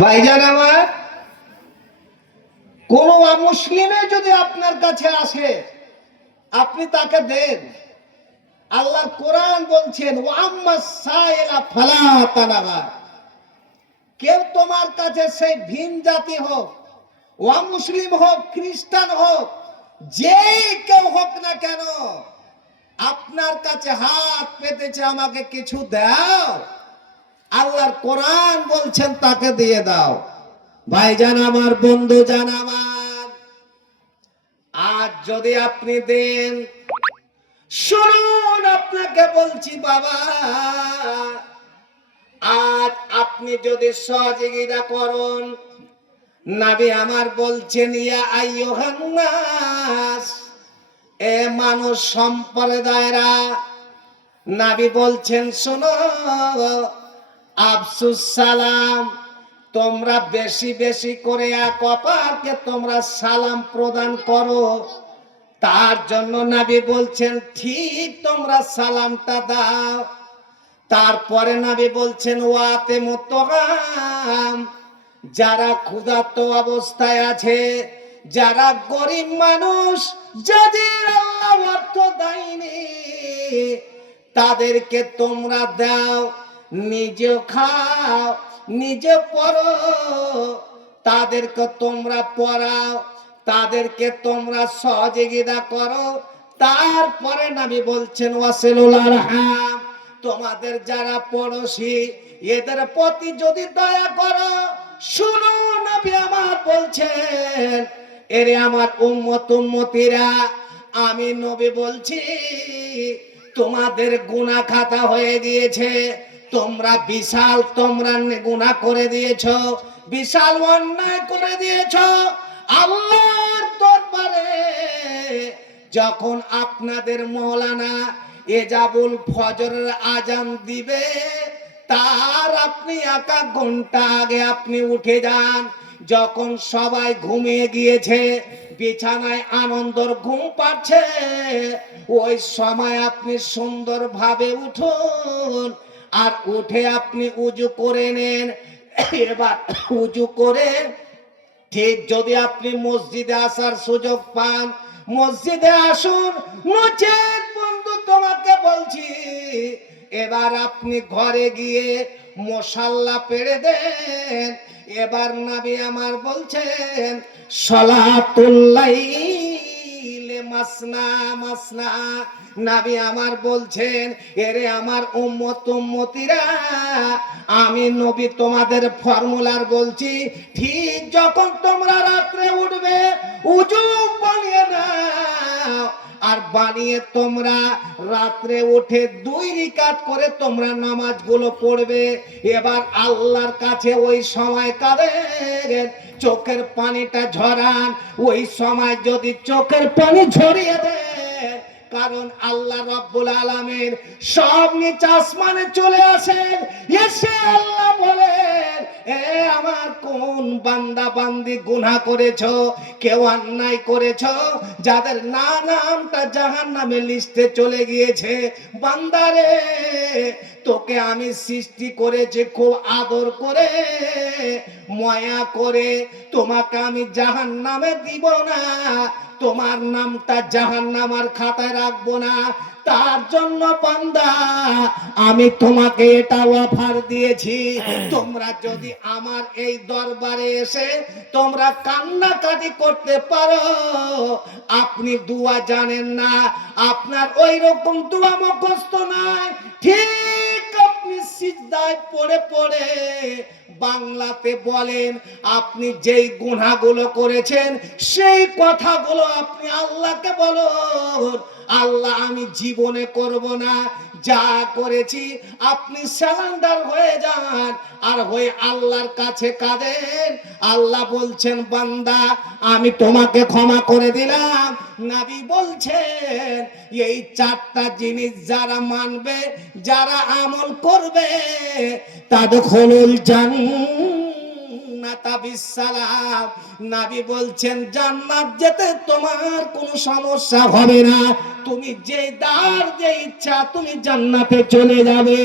ভাইজান আমার, কোন মুসলিমে যদি আপনার কাছে আসে, আপনি তাকে দেন। আল্লাহর কোরআন বলছেন কেউ তোমার কাছে সেই ভিন জাতি হোক ও মুসলিম হোক, খ্রিস্টান হোক, যেই কেউ হোক না কেন, আপনার কাছে হাত পেতেছে, আমাকে কিছু দাও। কোরআন বলছেন, তাকে দিয়ে দাও। ভাইজান আমার বন্ধু জান আমার, আজ যদি আপনি দেন, শুনুন আপনাকে বলছি বাবা, আজ আপনি যদি সহযোগিতা করুন, নাবি আমার বলছেন, ইয়া আইয়ো আইয়ুহান্নাস এ মানুষ সম্প্রদায়রা, নাবি বলছেন, শোনো আফসুস সালাম, তোমরা বেশি বেশি করে এক অপারকে তোমরা সালাম প্রদান করো। তার জন্য নাবি বলছেন, ঠিক তোমরা সালামটা দাও। তারপরে নাবি বলছেন ওয়াতে মুতগাম যারা ক্ষুধার্ত অবস্থায় আছে, যারা গরিব মানুষ, যাদের অর্থ দেয়নি, তাদেরকে তোমরা দাও। নিজে খাও নিজে পড়ো। তাদেরকে তোমরা পড়াও, তাদেরকে তোমরা সহযোগিতা করো। তারপরে নাবি বলছেন, ওয়াসিলুল আরহাম, তোমাদের যারা পড়োশি, এদের প্রতি যদি দয়া করো, শুনো নবী আমার বলছেন, এরে আমার উম্মত উম্মতিরা, আমি নবী বলছি, তোমাদের গুনাহ খাতা হয়ে গিয়েছে। তোমরা বিশাল, তোমরা গুনাহ করে দিয়েছ, বিশাল অন্যায় করে দিয়েছ। আল্লাহর দরবারে যখন আপনাদের মৌলানা এজাবুল ফজরের আজান দিবে, তার আপনি একা ঘণ্টা আগে আপনি উঠে যান। যখন সবাই ঘুমিয়ে গিয়েছে, বিছানায় আনন্দর ঘুম পাচ্ছে ওই সময় আপনি সুন্দরভাবে উঠুন। আর উঠে আপনি উজু করে নেন। এবার উজু করে ঠিক যদি আপনি মসজিদে আসার সুযোগ পান, মসজিদে আসুন নচেত বন্ধু তোমাকে বলছি। এবার আপনি ঘরে গিয়ে মশাল্লা পেড়ে দেন। এবার নাবি আমার বলছেন, সলাতুল্লাইলে মাসনা মাসনা। নাবি আমার বলছেন, এরে আমার উম্মত, উম্মতিরা, আমি নবী তোমাদের ফর্মুলার বলছি, ঠিক যখন তোমরা রাত্রে উঠবে, উজু বলিয়ে আর বানিয়ে তোমরা রাত্রে উঠে দুই রিকাত করে তোমরা নামাজগুলো পড়বে। এবার আল্লাহর কাছে ওই সময় কাদের চোখের পানিটা ঝরান, ওই সময় যদি চোখের পানি ঝরিয়ে দেয় কারণ আল্লাহ রব্বুল আলামিন সব নিচ আসমানে চলে আসেন। এসে আল্লাহ বলেন, এ আমার কোন বান্দা বান্দি গুনাহ করেছ? কেউ অন্যায় করেছ? যাদের না নামটা জাহান নামে লিস্টে চলে গিয়েছে। বান্দারে তোকে আমি সৃষ্টি করেছি খুব আদর করে, ময়া করে, তোমাকে আমি জাহান নামে দিব না। তোমার নামটা জাহান নামার খাতায় রাখব না। তার জন্য বান্দা, আমি তোমাকে এটা অফার দিয়েছি। তোমরা যদি আমার এই দরবারে এসে তোমরা কান্নাকাটি করতে পারো, আপনি দুয়া জানেন না। আপনার ওই রকম দুয়া মুখস্থ নাই। সিজদায় পড়ে পড়ে বাংলাতে বলেন, আপনি যেই গুনাগুলো করেছেন, সেই কথাগুলো আপনি আল্লাহকে বলুন। আল্লাহ আমি জীবনে করব না যা করেছি, আপনি স্যালেন্ডার হয়ে যান আর হয়ে আল্লাহর কাছে কাঁদেন। আল্লাহ বলছেন, বান্দা, আমি তোমাকে ক্ষমা করে দিলাম। নাবি বলছেন, এই চারটা জিনিস যারা মানবে, যারা আমল করবে, তাদের খোলুল জান নবী বলছেন, জান্নাত যেতে তোমার কোনো সমস্যা হবে না। তুমি যে দার যে ইচ্ছা তুমি জান্নাতে চলে যাবে।